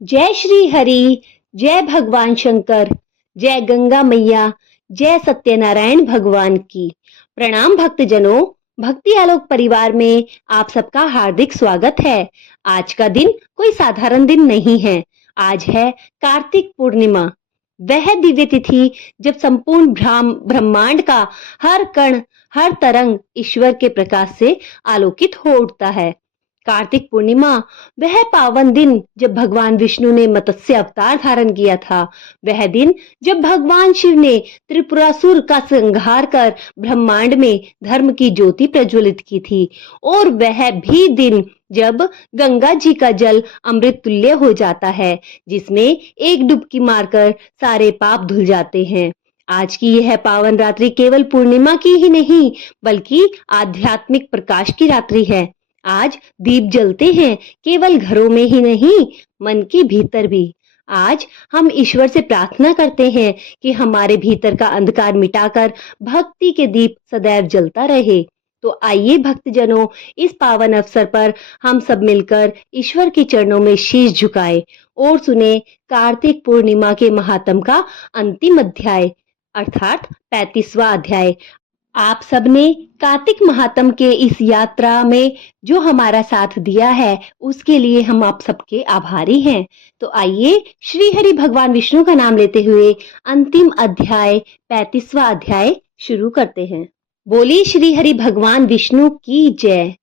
जय श्री हरि, जय भगवान शंकर, जय गंगा मैया, जय सत्यनारायण भगवान की। प्रणाम भक्तजनों, भक्ति आलोक परिवार में आप सबका हार्दिक स्वागत है। आज का दिन कोई साधारण दिन नहीं है। आज है कार्तिक पूर्णिमा। वह दिव्य तिथि जब संपूर्ण ब्रह्मांड का हर कण, हर तरंग ईश्वर के प्रकाश से आलोकित हो उठता है। कार्तिक पूर्णिमा वह पावन दिन जब भगवान विष्णु ने मत्स्य अवतार धारण किया था। वह दिन जब भगवान शिव ने त्रिपुरासुर का संहार कर ब्रह्मांड में धर्म की ज्योति प्रज्वलित की थी। और वह भी दिन जब गंगा जी का जल अमृत तुल्य हो जाता है, जिसमें एक डुबकी मारकर सारे पाप धुल जाते हैं। आज की यह पावन रात्रि केवल पूर्णिमा की ही नहीं, बल्कि आध्यात्मिक प्रकाश की रात्रि है। आज दीप जलते हैं, केवल घरों में ही नहीं, मन के भीतर भी। आज हम ईश्वर से प्रार्थना करते हैं कि हमारे भीतर का अंधकार मिटाकर भक्ति के दीप सदैव जलता रहे। तो आइए भक्तजनों, इस पावन अवसर पर हम सब मिलकर ईश्वर के चरणों में शीश झुकाएं और सुने कार्तिक पूर्णिमा के महात्म का अंतिम अध्याय, अर्थात 35वां अध्याय। आप सबने कार्तिक महात्म के इस यात्रा में जो हमारा साथ दिया है, उसके लिए हम आप सबके आभारी हैं। तो आइए श्री हरि भगवान विष्णु का नाम लेते हुए अंतिम अध्याय 35वां अध्याय शुरू करते हैं। बोली श्री हरि भगवान विष्णु की जय।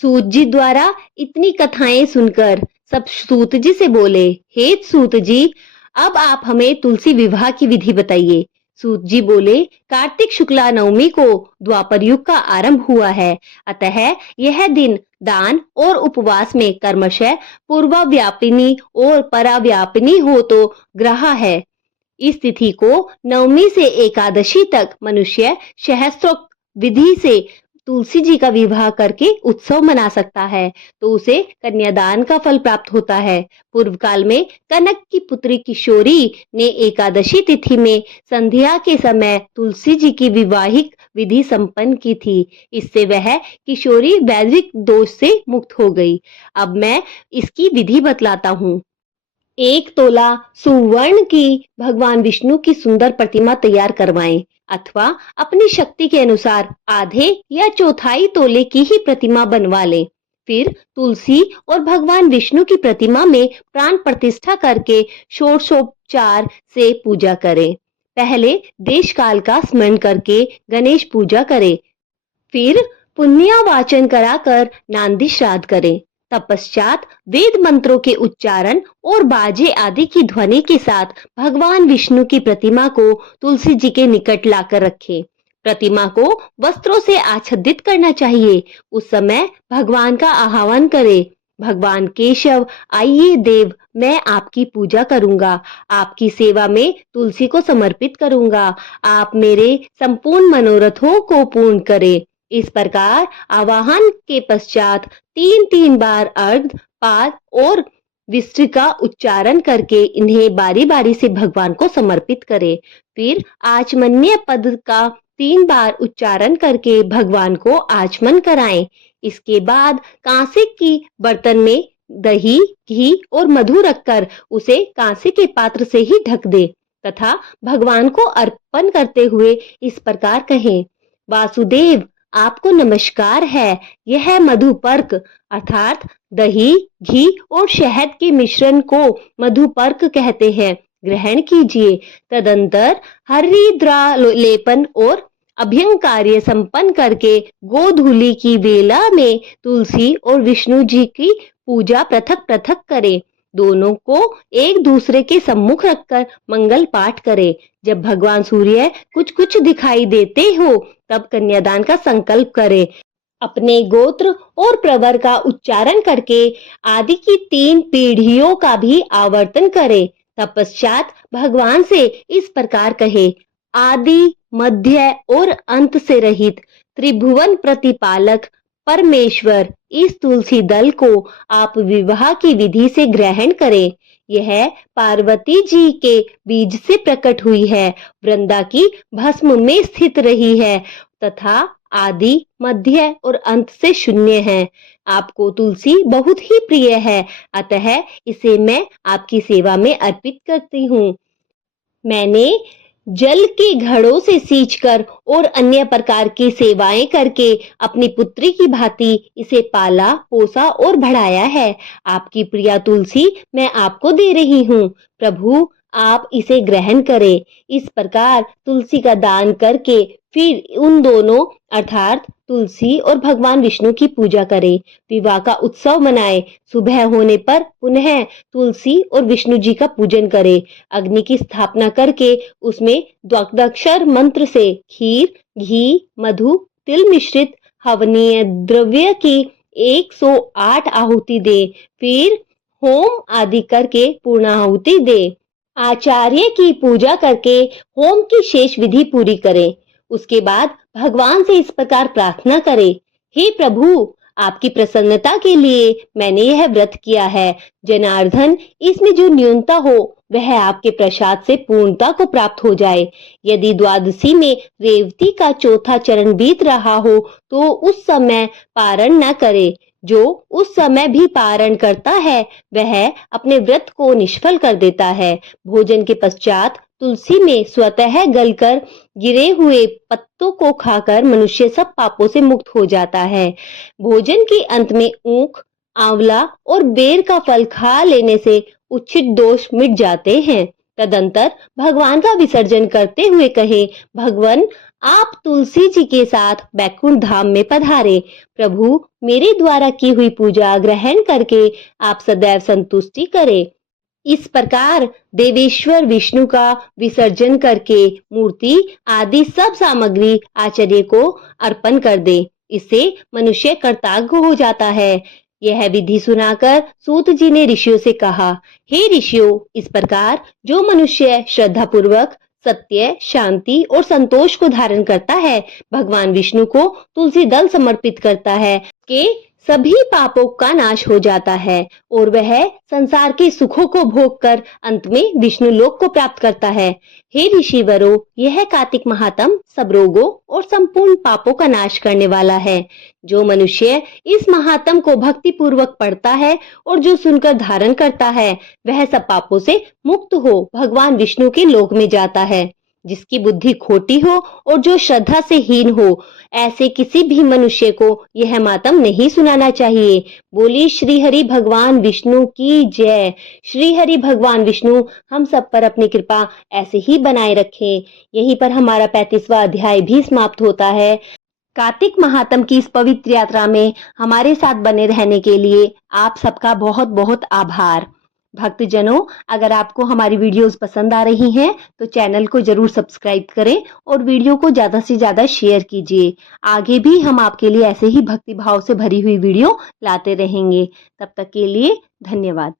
सूत जी द्वारा इतनी कथाएं सुनकर सब सूत जी से बोले, हे सूत जी, अब आप हमें तुलसी विवाह की विधि बताइए। सूत जी बोले, कार्तिक शुक्ला नवमी को द्वापर युग का आरंभ हुआ है, अतः यह दिन दान और उपवास में कर्मशः पूर्वाव्यापिनी और पराव्यापिनी हो तो ग्रह है। इस तिथि को नवमी से एकादशी तक मनुष्य सहस्त्रोक्त विधि से तुलसी जी का विवाह करके उत्सव मना सकता है, तो उसे कन्यादान का फल प्राप्त होता है। पूर्व काल में कनक की पुत्री किशोरी ने एकादशी तिथि में संध्या के समय तुलसी जी की विवाहिक विधि संपन्न की थी। इससे वह किशोरी वैदिक दोष से मुक्त हो गई। अब मैं इसकी विधि बतलाता हूँ। 1 तोला सुवर्ण की भगवान विष्णु की सुंदर प्रतिमा तैयार करवाएं, अथवा अपनी शक्ति के अनुसार आधे या चौथाई तोले की ही प्रतिमा बनवा लें। फिर तुलसी और भगवान विष्णु की प्रतिमा में प्राण प्रतिष्ठा करके षोडशोपचार से पूजा करें। पहले देश काल का स्मरण करके गणेश पूजा करें। फिर पुण्यावाचन कराकर नांदी श्राद्ध करें। तत्पश्चात वेद मंत्रों के उच्चारण और बाजे आदि की ध्वनि के साथ भगवान विष्णु की प्रतिमा को तुलसी जी के निकट लाकर रखें। प्रतिमा को वस्त्रों से आच्छादित करना चाहिए। उस समय भगवान का आह्वान करें, भगवान केशव, आइए देव, मैं आपकी पूजा करूंगा, आपकी सेवा में तुलसी को समर्पित करूंगा, आप मेरे संपूर्ण मनोरथों को पूर्ण करें। इस प्रकार आवाहन के पश्चात 3-3 बार अर्घ, पाद और विष्टि का उच्चारण करके इन्हें बारी बारी से भगवान को समर्पित करें। फिर आचमन्य पद का 3 बार उच्चारण करके भगवान को आचमन कराएं। इसके बाद कांसे की बर्तन में दही, घी और मधु रखकर उसे कांसे के पात्र से ही ढक दे तथा भगवान को अर्पण करते हुए इस प्रकार कहें, वासुदेव, आपको नमस्कार है। यह मधुपर्क अर्थात दही, घी और शहद के मिश्रण को मधुपर्क कहते हैं, ग्रहण कीजिए। तदंतर हरिद्रा लेपन और अभ्यंग कार्य संपन्न करके गोधूली की वेला में तुलसी और विष्णु जी की पूजा पृथक पृथक करें। दोनों को एक दूसरे के सम्मुख रखकर मंगल पाठ करें। जब भगवान सूर्य कुछ कुछ दिखाई देते हो, तब कन्यादान का संकल्प करें। अपने गोत्र और प्रवर का उच्चारण करके आदि की 3 पीढ़ियों का भी आवर्तन करें। तत्पश्चात भगवान से इस प्रकार कहे, आदि, मध्य और अंत से रहित त्रिभुवन प्रतिपालक परमेश्वर, इस तुलसी दल को आप विवाह की विधि से ग्रहण करें। यह पार्वती जी के बीज से प्रकट हुई है, वृंदा की भस्म में स्थित रही है तथा आदि, मध्य और अंत से शून्य है। आपको तुलसी बहुत ही प्रिय है, अतः इसे मैं आपकी सेवा में अर्पित करती हूँ। मैंने जल के घड़ों से सींचकर और अन्य प्रकार की सेवाएं करके अपनी पुत्री की भांति इसे पाला, पोसा और बढ़ाया है। आपकी प्रिया तुलसी मैं आपको दे रही हूँ। प्रभु, आप इसे ग्रहण करें। इस प्रकार तुलसी का दान करके फिर उन दोनों अर्थात तुलसी और भगवान विष्णु की पूजा करें। विवाह का उत्सव मनाएं। सुबह होने पर पुनः तुलसी और विष्णु जी का पूजन करें। अग्नि की स्थापना करके उसमें द्वादशाक्षर मंत्र से खीर, घी, मधु, तिल मिश्रित हवनीय द्रव्य की 108 आहुति दे। फिर होम आदि करके पूर्णाहुति दे। आचार्य की पूजा करके होम की शेष विधि पूरी करें। उसके बाद भगवान से इस प्रकार प्रार्थना करें, हे प्रभु, आपकी प्रसन्नता के लिए मैंने यह व्रत किया है। जनार्दन, इसमें जो न्यूनता हो वह आपके प्रसाद से पूर्णता को प्राप्त हो जाए। यदि द्वादशी में रेवती का चौथा चरण बीत रहा हो तो उस समय पारण न करे। जो उस समय भी पारण करता है वह अपने व्रत को निष्फल कर देता है। भोजन के पश्चात तुलसी में स्वतः गलकर गिरे हुए पत्तों को खाकर मनुष्य सब पापों से मुक्त हो जाता है। भोजन के अंत में ऊख, आंवला और बेर का फल खा लेने से उच्छिष्ट दोष मिट जाते हैं। तदंतर भगवान का विसर्जन करते हुए कहे, भगवान, आप तुलसी जी के साथ बैकुंठ धाम में पधारे। प्रभु, मेरे द्वारा की हुई पूजा ग्रहण करके आप सदैव संतुष्टि करें। इस प्रकार देवेश्वर विष्णु का विसर्जन करके मूर्ति आदि सब सामग्री आचार्य को अर्पण कर दे। इससे मनुष्य कृतज्ञ हो जाता है। यह विधि सुनाकर सूत जी ने ऋषियों से कहा, हे ऋषियों, इस प्रकार जो मनुष्य श्रद्धा पूर्वक सत्य, शांति और संतोष को धारण करता है, भगवान विष्णु को तुलसी दल समर्पित करता है, के सभी पापों का नाश हो जाता है और वह संसार के सुखों को भोगकर अंत में विष्णु लोक को प्राप्त करता है। हे ऋषिवरों, यह कार्तिक महात्म सब रोगों और संपूर्ण पापों का नाश करने वाला है। जो मनुष्य इस महात्म को भक्ति पूर्वक पढ़ता है और जो सुनकर धारण करता है, वह सब पापों से मुक्त हो भगवान विष्णु के लोक में जाता है। जिसकी बुद्धि खोटी हो और जो श्रद्धा से हीन हो, ऐसे किसी भी मनुष्य को यह मातम नहीं सुनाना चाहिए। बोली श्री हरि भगवान विष्णु की जय। श्री हरि भगवान विष्णु हम सब पर अपनी कृपा ऐसे ही बनाए रखें। यहीं पर हमारा 35वां अध्याय भी समाप्त होता है। कार्तिक महात्म की इस पवित्र यात्रा में हमारे साथ बने रहने के लिए आप सबका बहुत बहुत आभार। भक्तजनों, अगर आपको हमारी वीडियोस पसंद आ रही हैं तो चैनल को जरूर सब्सक्राइब करें और वीडियो को ज्यादा से ज्यादा शेयर कीजिए। आगे भी हम आपके लिए ऐसे ही भक्ति भाव से भरी हुई वीडियो लाते रहेंगे। तब तक के लिए धन्यवाद।